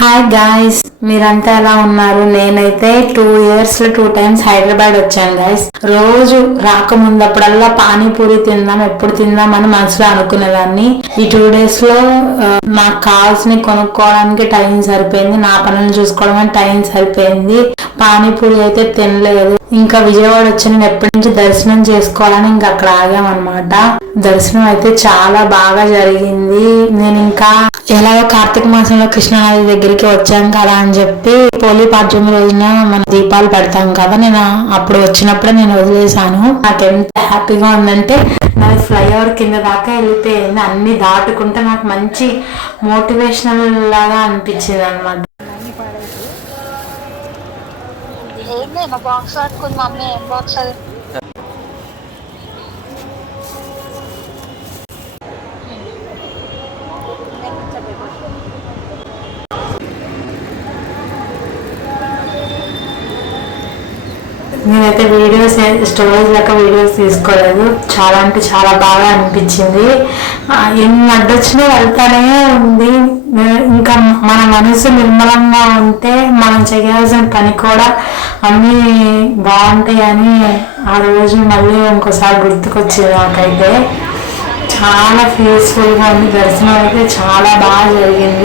Hi guys, మీరంతా ఎలా ఉన్నారు? నేనైతే 2 years లో 2 times హైదరాబాద్ వచ్చాను గాయస్. రోజు రాకముందప్పుడల్లా పానీపూరి తిందాం, ఎప్పుడు తిందాం అని మనసులో అనుకునేదాన్ని. ఈ 2 days లో నాకు కావాల్సిన కొనుక్కోవడానికి టైం సరిపోయింది, నా పనులు చూసుకోవడానికి టైం సరిపోయింది. పానీపూరి అయితే తినలేదు. ఇంకా విజయవాడ వచ్చి నేను ఎప్పటి నుంచి దర్శనం చేసుకోవాలని ఇంకా అక్కడ ఆగామన్నమాట. దర్శనం అయితే చాలా బాగా జరిగింది. నేను ఇంకా ఎలాగో కార్తీక మాసంలో కృష్ణానది దగ్గరికి వచ్చాం కదా అని చెప్పి పోలీ పాడ్యమి రోజున మనం దీపాలు పెడతాం కదా, నేను అప్పుడు వచ్చినప్పుడే నేను వదిలేసాను. నాకు ఎంత హ్యాపీగా ఉందంటే నాది ఫ్లైఓవర్ కింద దాకా వెళ్ళిపోయింది. అన్ని దాటుకుంటే నాకు మంచి మోటివేషనల్ లాగా అనిపించింది అనమాట. బాక్స్ పట్టుకుంది మమ్మీ. ఏం బాక్స్ అది? నేనైతే స్టోరేజ్ లెక్క వీడియోస్ తీసుకోలేదు. చాలా అంటే చాలా బాగా అనిపించింది. ఎన్ని అడ్డొచ్చినా వెళ్తానే ఉంది. ఇంకా మన మనసు నిర్మలంగా ఉంటే మనం చేయాల్సిన పని కూడా అన్నీ బాగుంటాయని ఆ రోజు మళ్ళీ ఇంకోసారి గుర్తుకొచ్చింది. నాకైతే చాలా పీస్ఫుల్గా ఉంది. దర్శనం అయితే చాలా బాగా జరిగింది.